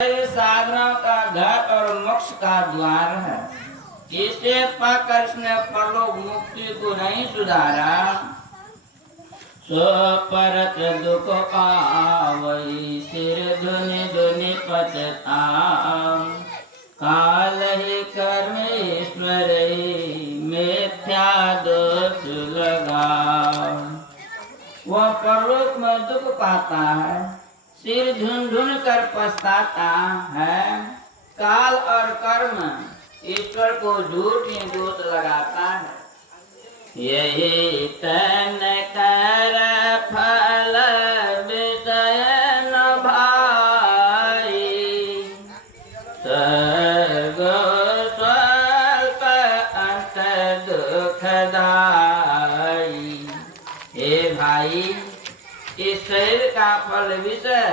साधना का घर और मोक्ष का द्वार है। इसे पाकर इसने परलोक मुक्ति को नहीं सुधारा, सो परत दुख पावई सिर धुनि धुनि पचताम। काल ही कर्मेश्वर मिथ्या दोष लगा। वह परलोक में दुख पाता है, सिर झुनझुन कर पछताता है। काल और कर्म ईश्वर को झूठ ही दोष लगाता है। यही तन कर फल विषय न भाई, सर्गो स्वल्प अंत दुखदाई। हे भाई, इस शरीर का फल विषय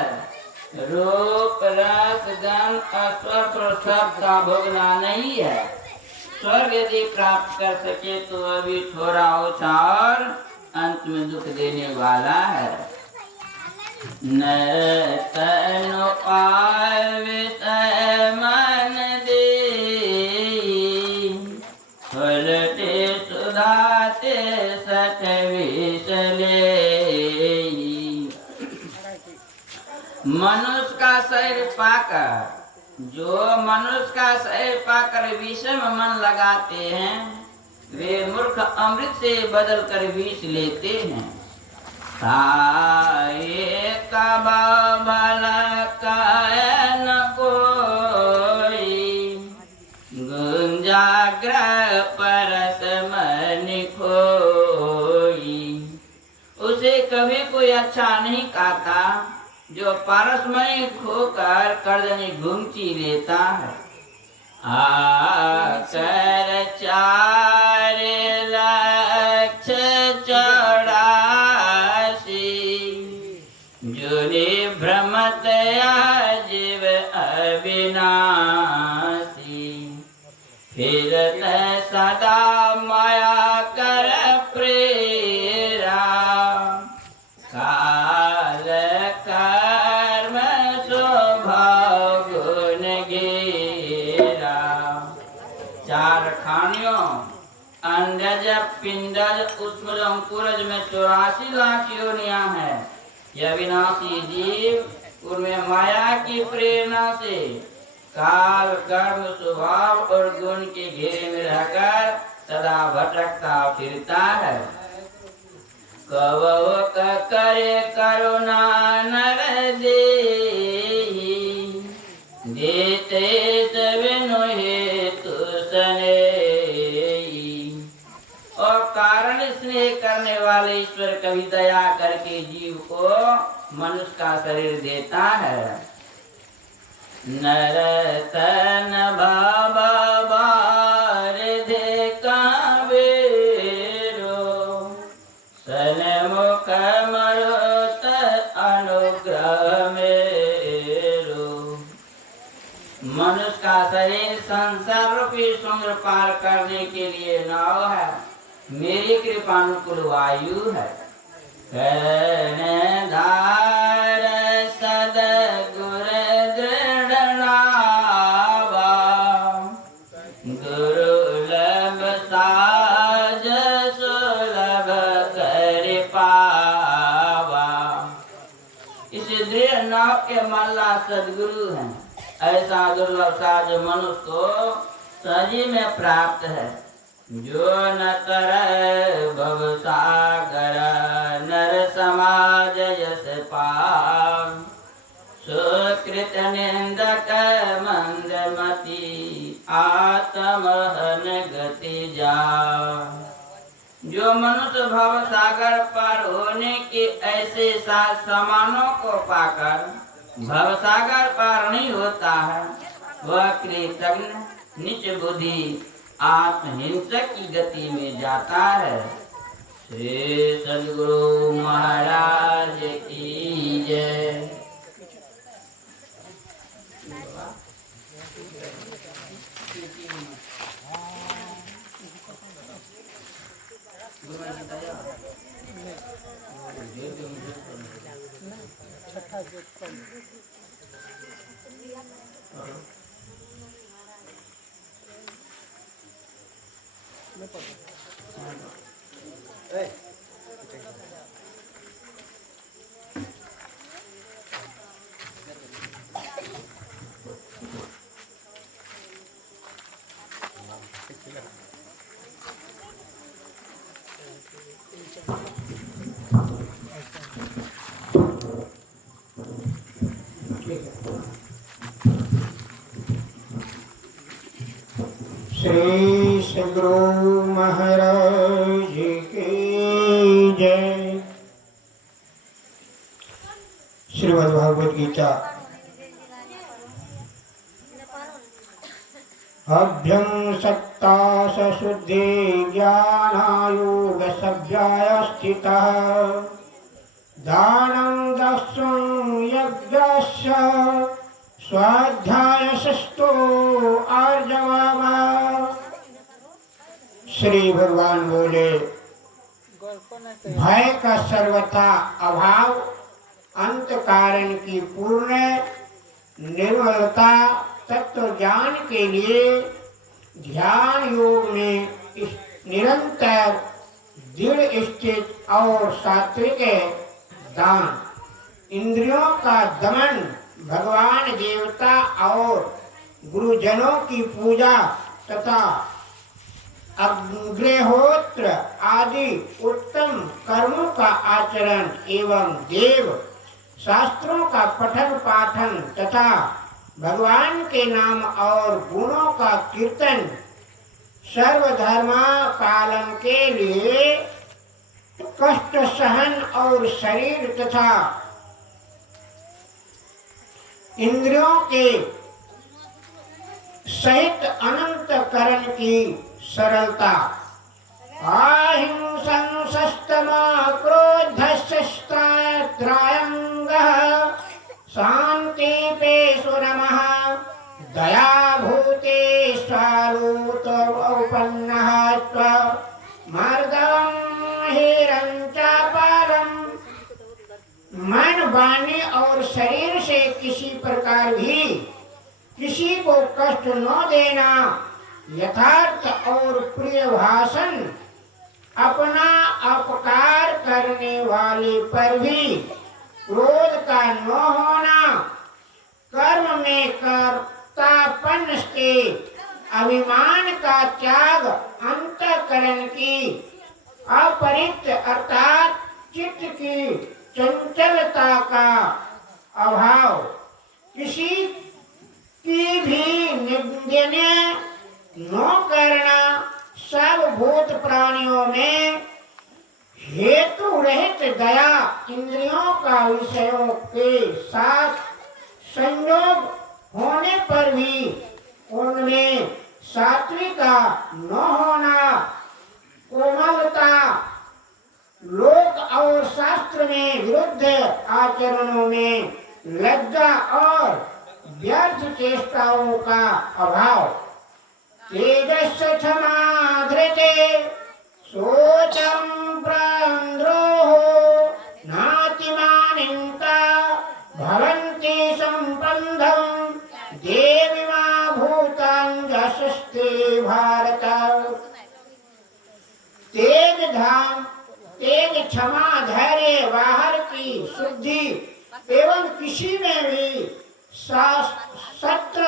रूप रस गंध स्पर्श और शब्द का भोगना नहीं है। स्वर्ग यदि प्राप्त कर सके तो अभी थोड़ा ओछा और अंत में दुख देने वाला है। न तनु विषय मन दे, फलते सुधाते सत विषले। मनुष्य का शरीर पाकर, जो मनुष्य का शरीर पाकर विषय में मन लगाते हैं, वे मूर्ख अमृत से बदल कर विष लेते हैं। खाए का भला न कोई, गुंजाग्रह परस मन खोई। उसे कभी कोई अच्छा नहीं कहता, जो पारसमणि खोकर कर्दनी घुमची लेता है। आकर चार लक्ष 84, जुनि भ्रमत जीव अविनाशी। फिरत सदा माया कर प्रेरा, काल कर्म स्वभाव गुण गेरा। चार खानियों अंडज पिंडज उष्मज अंकुरज में 84 लाख योनियां हैं। यह विनाशी जीव उनमें माया की प्रेरणा से काल कर्म स्वभाव और गुण के घेरे में रहकर सदा भटकता फिरता है। कवो करे करुणा नर देहि, देते सविनु हेतु सनेहि। और कारण स्नेह करने वाले ईश्वर कभी दया करके जीव को मनुष्य का शरीर देता है। नर तन बाबा बार दे कावेरो, सन्मुख मरुत अनुग्रह मेरो। मनुष्य का शरीर संसार रूपी समुद्र पार करने के लिए नाव है, मेरी कृपानुकूल वायु है। कर्णधार सदगुर दृढ़ नावा, दुर्लभ साज सुलभ कर पावा। इस दृढ़ नाव के मल्ला सदगुरु हैं। ऐसा दुर्लभ साज मनुष्य को सजी में प्राप्त है। जो न तरह भव सागर नर समाज यस पाव, सुकृत निंदक मंदमती आत्महन गति जा। जो मनुष्य भव सागर पर होने के ऐसे सात समानों को पाकर भव सागर पार नहीं होता है, वह कृतज्ञ नीच बुद्धि आत्महिंसक की गति में जाता है। श्री सद्गुरु महाराज की जय। छठा श्री सद्गुरु महाराज की जय। श्रीमद् भागवत गीता अभ्यं सत्ता सशुद्धि ज्ञानायोग सभ्याय स्थितः दानं दस्यं यज्ञस्य स्वाध्याय शस्तो आर्जवाम। श्री भगवान बोले, भय का सर्वथा अभाव, अंत कारण की पूर्ण निर्मलता, तत्व ज्ञान के लिए ध्यान योग में निरंतर दृढ़ स्थित और सात्विक दान, इंद्रियों का दमन, भगवान देवता और गुरुजनों की पूजा तथा अग्निहोत्र आदि उत्तम कर्मों का आचरण एवं देव शास्त्रों का पठन पाठन तथा भगवान के नाम और गुणों का कीर्तन सर्वधर्म पालन के लिए कष्ट सहन और शरीर तथा इंद्रियों के सहित अनंत करण की सरलता, अहिंसं सस्तमा क्रोधस्यस्त्रायंगः शांति पे सुरमः दया भूते स्वारूत औपन्नः मर्दवं हिरंचापालम। मन, वाणी और शरीर से किसी प्रकार भी किसी को कष्ट न देना, यथार्थ और प्रिय भाषण, अपना अपकार करने वाले पर भी क्रोध का न होना, कर्म में कर्तापन से अभिमान का त्याग, अंतःकरण की अपरित अर्थात चित्त की चंचलता का अभाव, किसी की भी निंदनीय न करना, सब भूत प्राणियों में हेतु रहित दया, इंद्रियों का विषयों के साथ संयोग होने पर भी उनमें सात्विका न होना, कोमलता, लोक और शास्त्र में विरुद्ध आचरणों में लज्जा और व्यर्थ चेष्टाओं का अभाव, तेजस् क्षमा धृते शोचम प्रन्द्रोहो नातिमानिता भवन्ति संपन्धं देवीमा भूतांगशस्ते भारत। तेज क्षमा धैर्य बाहर की शुद्धि एवं किसी में भी सत्र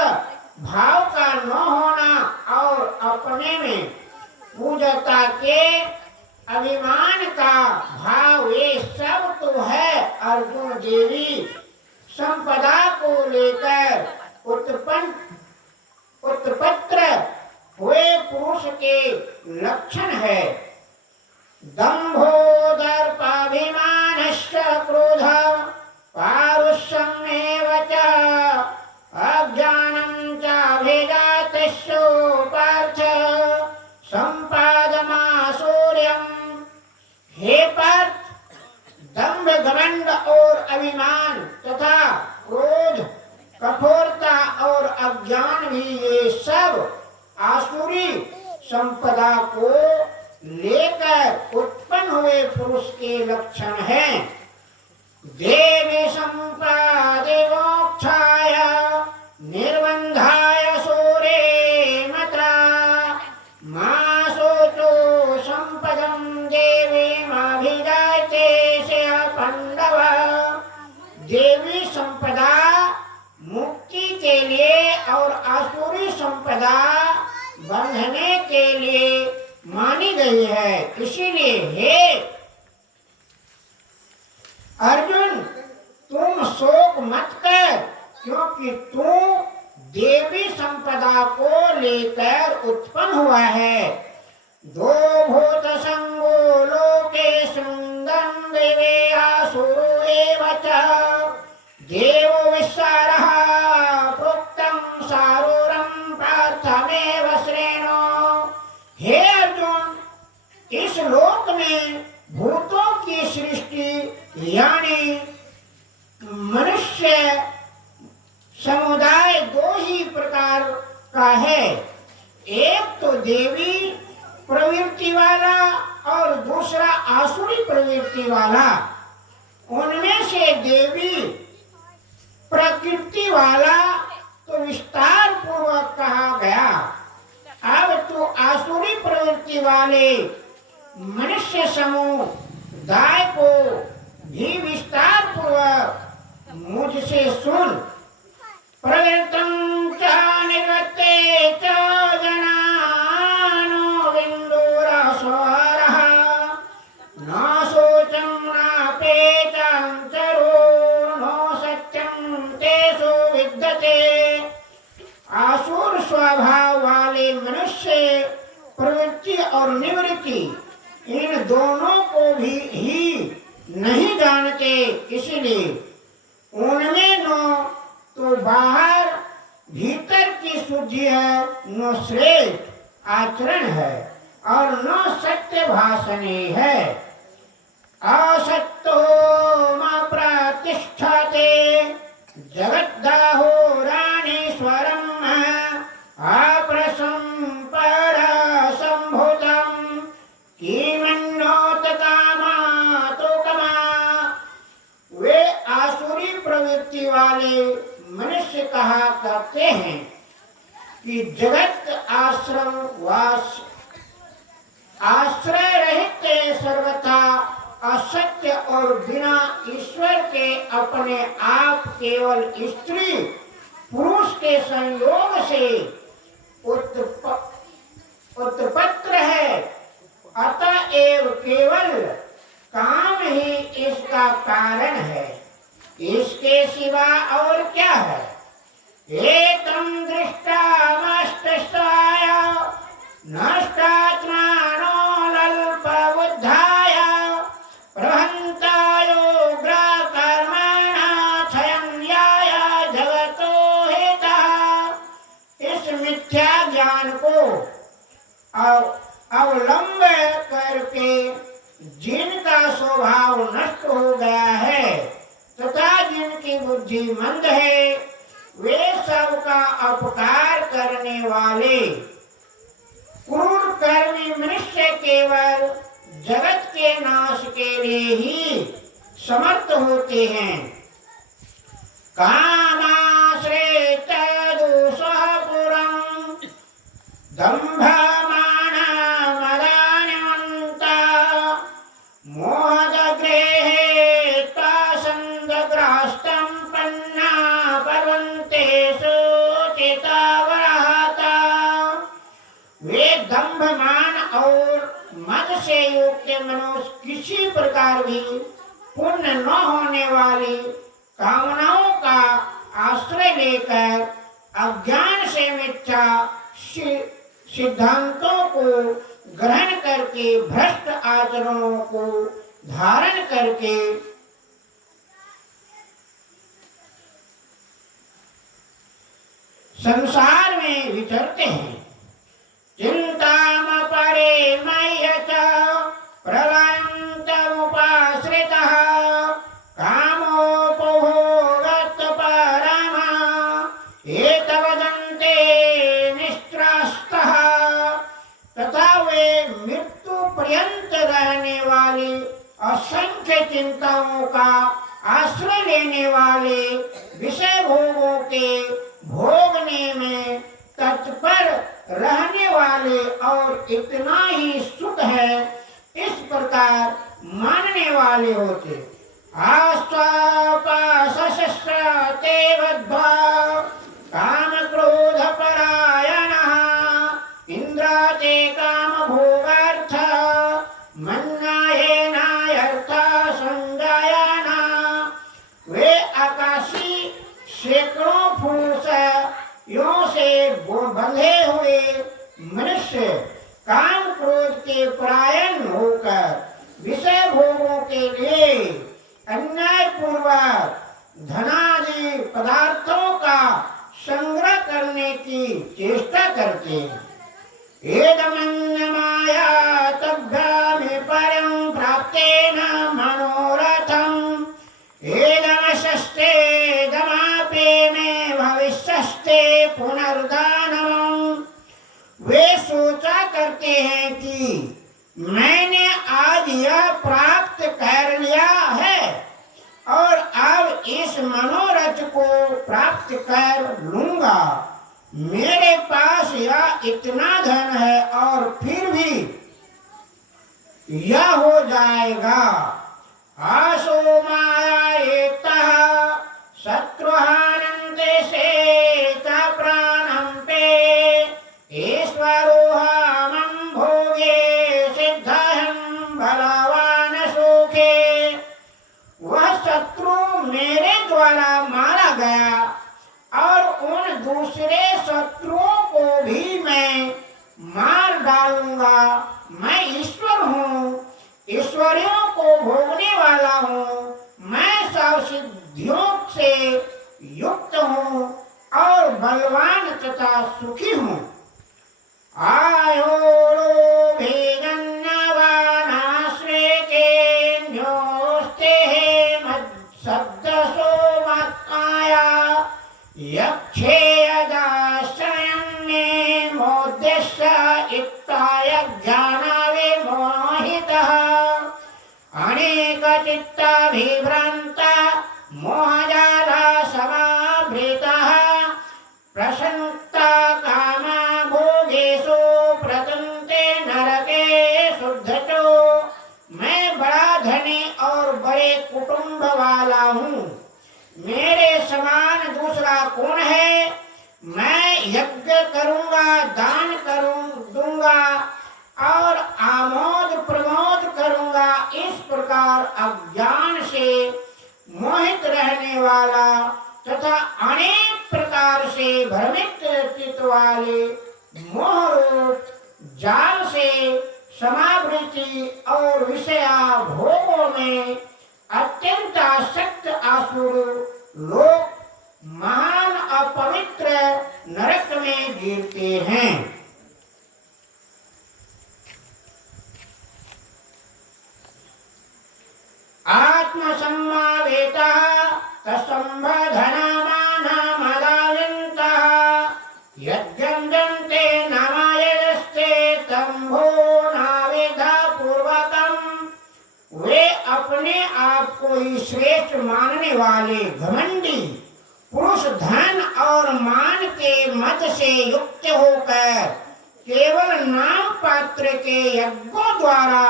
भाव का न होना और अपने में पूजता के अभिमान का भाव, ये सब तो है अर्जुन देवी संपदा को लेकर उत्पन्न हुए पुरुष के लक्षण है। दंभो दर्पाभिमानश्च क्रोध पारुष्यमेव च अज्ञानं च अभिजातस्य पार्थ संपादमासूर्यम्। हे पार्थ, दंभ, घमंड और अभिमान तथा क्रोध, कठोरता और अज्ञान भी ये सब आसुरी संपदा को लेकर उत्पन्न हुए पुरुष के लक्षण हैं। देवी संपादे मोक्षाय के लिए और आसुरी संपदा बंधने के लिए मानी गई है। इसीलिए हे अर्जुन, तुम शोक मत कर, क्योंकि तू देवी संपदा को लेकर उत्पन्न हुआ है। दो भूत संगो लोके सुंदम देवे आसुरो एव च देवो विस्सारः प्रोक्तम सारूरम पार्थमेव श्रेणो। हे अर्जुन, इस लोक में भूतों की सृष्टि यानी मनुष्य समुदाय दो ही प्रकार का है। एक तो देवी प्रवृत्ति वाला और दूसरा आसुरी प्रवृत्ति वाला। उनमें से देवी प्रकृति वाला तो विस्तार पूर्वक कहा गया। अब तो आसुरी प्रवृत्ति वाले मनुष्य समुदाय को भी विस्तार पूर्वक मुझसे सुन। प्रवृत्तं च निवृत्ते च जनानो विन्दुरसोरः न शोचं नापेतं चरो नो सत्यं तेषु विद्यते। आसुर स्वभाव वाले मनुष्य प्रवृत्ति और निवृत्ति इन दोनों को भी ही नहीं जानते। इसलिए उनमें न तो बाहर भीतर की शुद्धि है, न श्रेष्ठ आचरण है और न सत्य भाषणी है। असत्तो मा प्रतिष्ठते जगद्दाहो राणीश्वरम् अप्रसंपद संभूतम् किमन्नोत कामातो कमा। वे आसुरी प्रवृत्ति वाले मनुष्य कहा करते हैं कि जगत आश्रम वास आश्रय रहित सर्वथा असत्य और बिना ईश्वर के अपने आप केवल स्त्री पुरुष के संयोग से उत्पन्न है। अतएव केवल काम ही इसका कारण है, इसके सिवा और क्या है। एतं दृष्टामष्टस्ताय नष्टात्मानो अल्पबुद्धाय प्रभन्तायोग्रकर्मणा क्षयन्याय जगतो हितः। इस मिथ्या ज्ञान को अवलंब करके जिनका स्वभाव नष्ट हो गया है तथा जिनकी बुद्धि मंद है, वे सबका अपकार करने वाले क्रूर कर्मी मनुष्य केवल जगत के नाश के लिए ही समर्थ होते हैं। कामाश्रित दोषः पुरं दंभ से युक्त मनुष्य किसी प्रकार भी पूर्ण न होने वाली कामनाओं का आश्रय लेकर अज्ञान से मिथ्या सिद्धांतों को ग्रहण करके भ्रष्ट आचरणों को धारण करके संसार में विचरते हैं। चिंतामपरे मय्य च प्रलयन्तमुपाश्रितः कामोपभोगत्परमः एतवदन्ते निष्त्रस्तः। तथा वे मृत्यु पर्यंत रहने वाली असंख्य चिंताओं का आश्रय लेने वाले विषय भोगों के भोगने में तत्पर रहने वाले और इतना ही सुख है इस प्रकार मानने वाले होते। आस्वापासस्ते बद्धा और बंधे हुए मनुष्य काम क्रोध के परायण होकर विषय भोगों के लिए अन्याय पूर्वक धनादि पदार्थों का संग्रह करने की चेष्टा करते हैं। एदमन्यमाया तद्गामि परं प्राप्तेन मनोरथम् एदमशस्ते दमापे में भविष्यस्ते पुनर्दानम्। वे सोचा करते हैं कि मैंने आज यह प्राप्त कर लिया है और अब इस मनोरथ को प्राप्त कर लूंगा। मेरे पास यह इतना धन है और फिर भी यह हो जाएगा। आसो माया एकतः शत्रुहानन्ते से प्राणं पे ईश्वरोऽहं भोगे सिद्धहं बलवान सुखे। वह शत्रु मेरे द्वारा मारा गया और उन दूसरे शत्रुओं को भी मैं मार डालूंगा। मैं ईश्वर हूँ, ईश्वरियों को भोगने वाला हूँ। मैं सब सिद्धियों से युक्त हूँ और बलवान तथा सुखी हूँ। आयो शब्दसो मत्माया यक्षेयदाश्रयं मे मोद्देश्य इत्ताय ज्ञानाविमोहितः अनेकचित्ताभिभ्रान्ता मोहजाला समावृतः प्रसन्ता कामा भोगेषु प्रतन्ते नरके शुद्धतो। मैं बड़ा धनी और बड़े कुटुंब वाला हूँ। मेरे समान दूसरा कौन है? मैं यज्ञ करूंगा, दान दूंगा और आमोद प्रमोद करूंगा। इस प्रकार अज्ञान से मोहित रहने वाला तथा अनेक प्रकार से भ्रमित चित्त वाले मोहरूप जाल से समावृत्ति और विषया भोगों में अत्यंत आसक्त आसुर लोग महान अपवित्र नरक में गिरते हैं। आत्मसम्मावेतः तस्सम्बधनमानमदाविन्तः यद्यञ्जन्ते नमयस्ते तम्भो नाविधा पूर्वकम्। वे अपने आप को ही श्रेष्ठ मानने वाले घमंडी पुरुष धन और मान के मत से युक्त होकर केवल नाम पात्र के यज्ञों द्वारा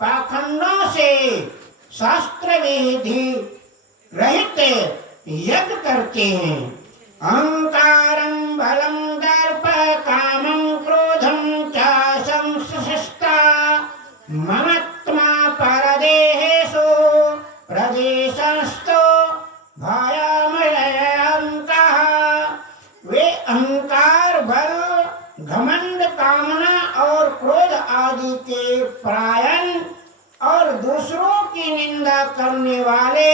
पाखंडों से शास्त्र विधि रहित यज्ञ करते हैं। अहंकारं बलं दर्प कामं क्रोधं च संशिष्टा ममत्मा परदेहेषु प्रदेशस्थो भयमयंकः। वे अहंकार, बल, घमंड, कामना और क्रोध आदि के परायण और दूसरों की निंदा करने वाले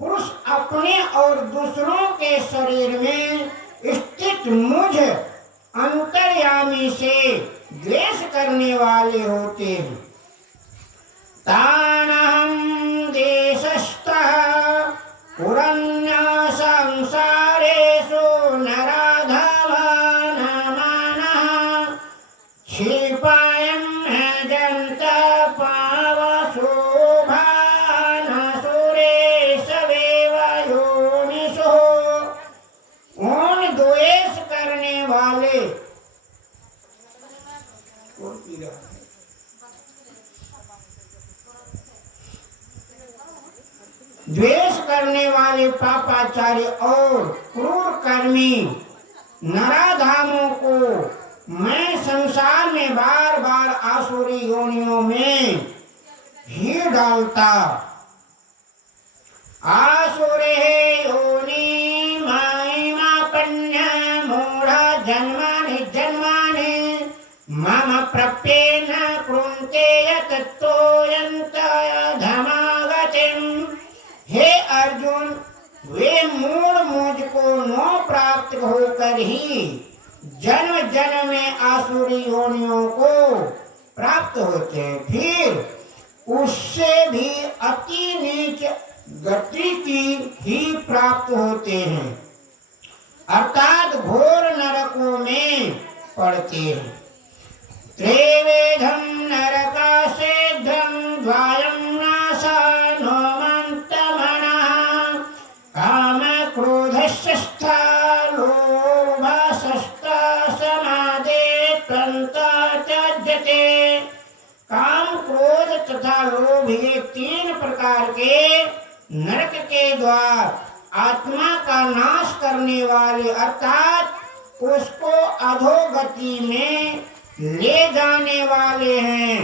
पुरुष अपने और दूसरों के शरीर में स्थित मुझ अंतर्यामी से द्वेष करने वाले होते हैं। तानहं देशस्थः पुरन्या संसारेषु नराधमानः क्षिपायं जन्त पावशोभानसुरेशवेव योनिषु। उन द्वेष करने वाले पापाचारी और क्रूर कर्मी नराधामों को मैं संसार में बार बार आसुरी योनियों में ही डालता। आसुरे योनि महिमा पन्य मूढ़ जन्मनि मम प्रप्येन कृन्ते यततोयन्त धमागतिम। हे अर्जुन, वे मूढ़ मुझको न प्राप्त होकर ही जन्म जन्म में आसुरी योनियों को प्राप्त होते हैं, फिर उससे भी अति नीच गति की ही प्राप्त होते हैं, अर्थात घोर नरकों में पड़ते हैं। त्रिविधम नरकासेद्धं द्वायं नाशानो मन्तमनः काम क्रोधश्चस्था लोभश्चस्था समादे त्वन्ता त्यज्यते। काम, क्रोध तथा लोभ ये तीन प्रकार के नरक के द्वार आत्मा का नाश करने वाले अर्थात उसको अधोगति में ले जाने वाले हैं।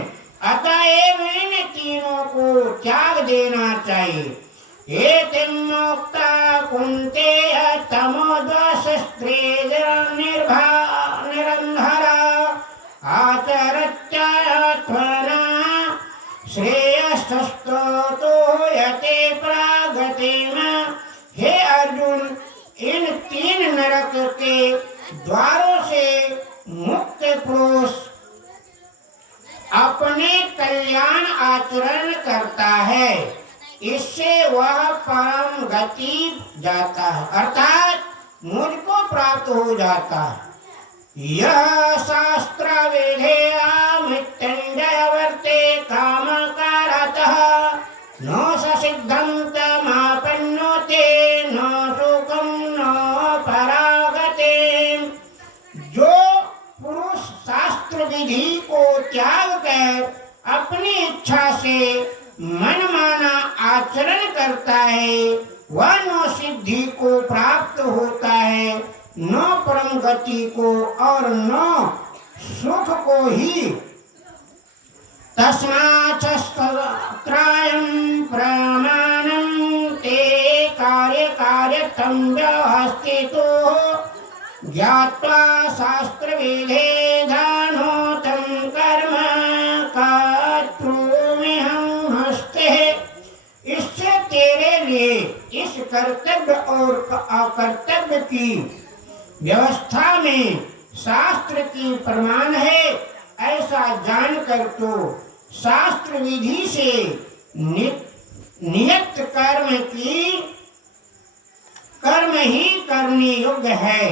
अतएव इन तीनों को त्याग देना चाहिए। एतिं मोक्ता कुन्तेय तमोद्वाशस्त्रेज निरन्धरा आचरत्यात्मना श्रेयस्ततो यते प्रागतिम। हे अर्जुन, इन तीन नरक के द्वारों से मुक्त पुरुष अपने कल्याण आचरण करता है, इससे वह परम गति जाता है, अर्थात मुझको प्राप्त हो जाता है। यह शास्त्र विधेया मृत्युंजय वर्ते काम कारतः न सिद्धंतमापन्नोते न सुखम न परागते। जो पुरुष शास्त्र विधि को त्याग कर अपनी इच्छा से मनमाना आचरण करता है, वह न सिद्धि को प्राप्त होता है, न परम गति को और न सुख को ही। तस्मात् त्रायं प्रमाणं ते कार्य कार्यत्वं व्यवस्थितो ज्ञात्वा शास्त्र विधेधानो तं कर्म कर्तुमिहं हस्ते। इससे तेरे लिए इस कर्तव्य और अकर्तव्य की व्यवस्था में शास्त्र की प्रमाण है, ऐसा जानकर तो शास्त्र विधि से नियत कर्म ही करने योग्य है।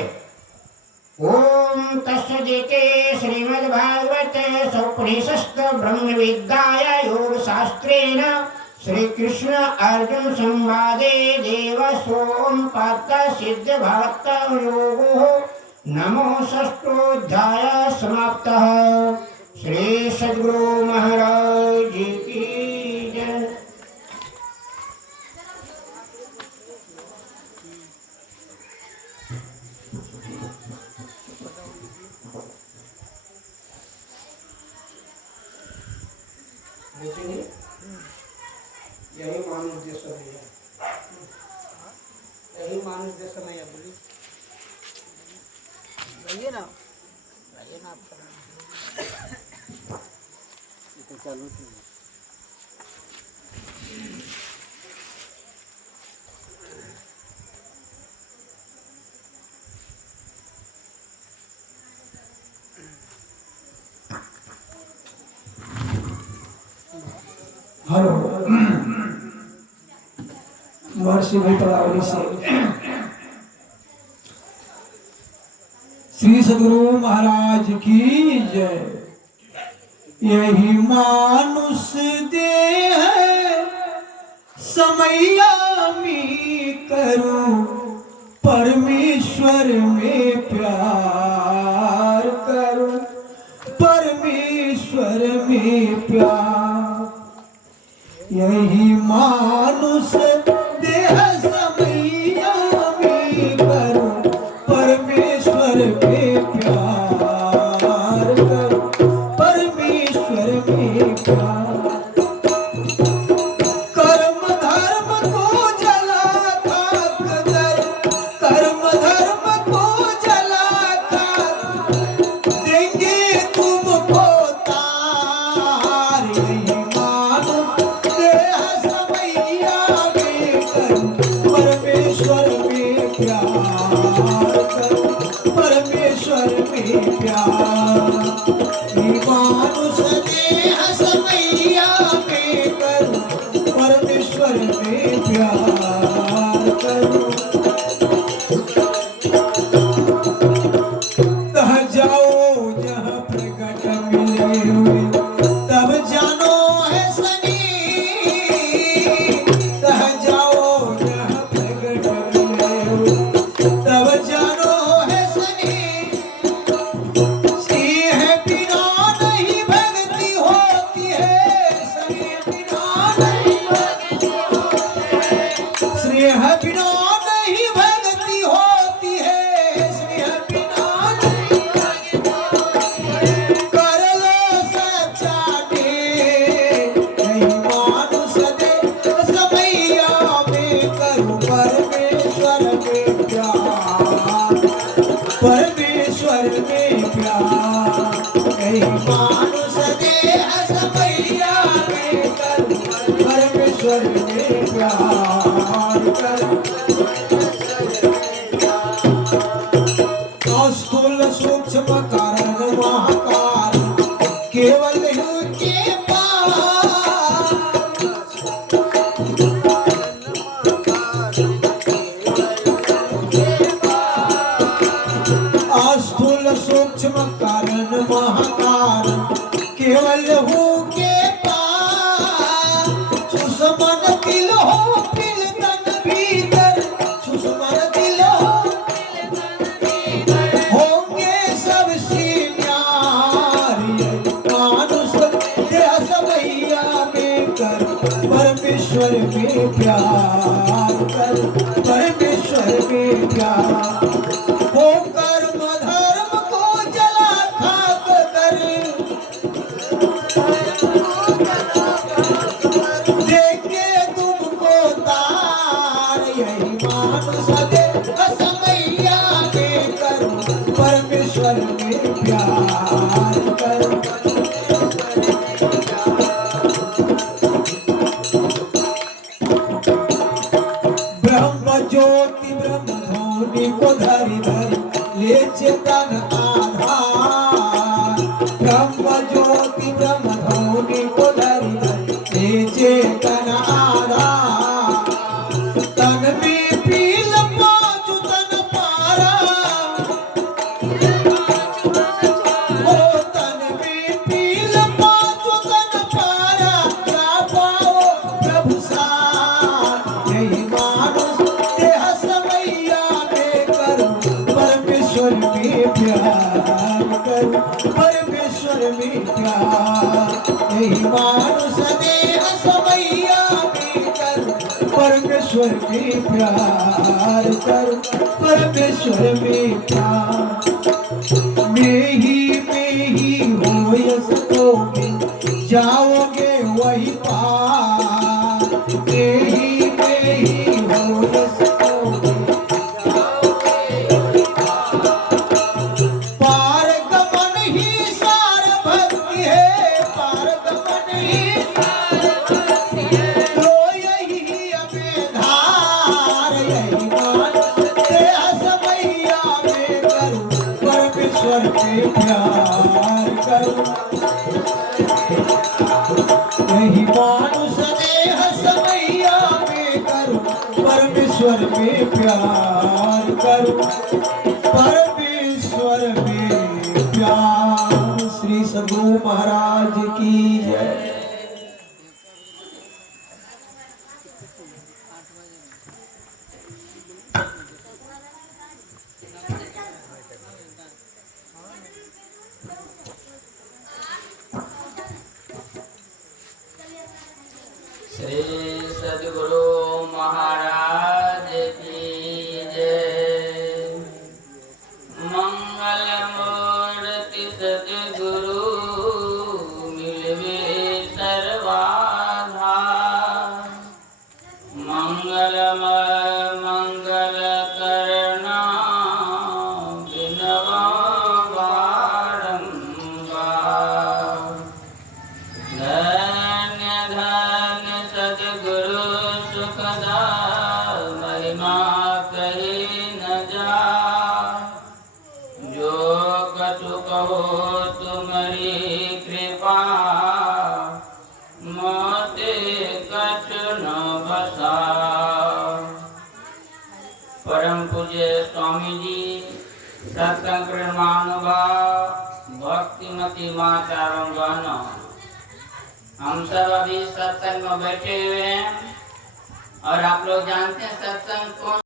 ओम तत्सदिति श्रीमद्भागवते स्वोपनिषदि ब्रह्म विद्यायां योग शास्त्रेण श्री कृष्ण अर्जुन संवादे देव सोमपाद सिद्ध भक्त योगो नमो षष्ठोऽध्याय समाप्तः। श्री सद्गुरु महाराज की जय। यही मानुष देश है, यही मानुष देश में है। बोली लगे ना आप तो चालू थी। हेलो महर्षि भैतरावली से श्री सद्गुरु महाराज की जय। यही मानुष देह समैया में करूं परमेश्वर में प्यार करूं परमेश्वर में प्यार। यही मानुष देह समैया में करूं परमेश्वर में प्यार करूं परमेश्वर में प्यार। कर्म धर्म को जला खाक दर कर्म धर्म को जला खाक देंगे तुम परमेश्वर में प्यार मानुष देह समैया में करूं परमेश्वर में प्यार करूं तह जाओ जहाँ प्रकट मिले हुए तब जानो है सनी तह जाओ जहाँ प्रकट मिले हुए तब जानो है सनी स्नेह बिना नहीं भक्ति होती है स्नेह बिना नहीं भक्ति होती है स्नेह बिना नहीं भक्ति होती है स्नेह बिना नहीं कर लो सच्चा ने नहीं मानुष दे समैया में करूं परमेश्वर में प्यार परमेश्वर में प्यार नहीं मानुष दे समैया में करूं परमेश्वर में प्यार करूं स्थूल सूक्ष्म कारण महाकार केवल के पार स्थूल सूक्ष्म कारण महाकार केवल हूँ के पार सुषमन दिल हो दिल तन भीतर सुषमन दिल हो होंगे सबसे न्यारी मानुष देह समैया में कर परमेश्वर में प्यार कर परमेश्वर में प्यार होकर धर्म को जला खाक कर देंगे तुमको तार यही मानुष दे समैया में कर परमेश्वर में प्यार कर ब्रह्म ज्योति ब्रह्म ध्वनि को धरि धरि ले चेतन आधार ब्रह्म ज्योति ब्रह्म ध्वनि को धरि धरि ले चेतन आधार तन में पील पाँचु तन पारा ओ तन में पील पाँचु तन पारा क्या पाओ प्रभु सार यही मानुष देह समैया में करूं परमेश्वर में प्यार करूं परमेश्वर में प्यार यही मानुष देह समैया में करूं परमेश्वर में प्यार करूं परमेश्वर में प्यार में ही हो यशोगे जाओगे वही पार में ही हो यशोगे पार गमन ही सार भक्ति है पार गमन ही सार भक्ति है लो यही अबे धार यही मानुष देह समैया में करूं परमेश्वर में प्यार करूं यही मानुष देह समैया में करूं परमेश्वर में प्यार करूं परमेश्वर में प्यार श्री सद्गुरु महाराज की जय श्री सद्गुरु महाराज की जय मंगल मूर्ति सद्गुरु मिलवे कछु कहो तुम्हारी कृपा मोते कछु न बसा। परम पूज्य स्वामी जी सत्संग प्रेमानुभाव भक्तिमती माता बहनों, हम सब अभी सत्संग में बैठे हुए हैं और आप लोग जानते हैं सत्संग कौन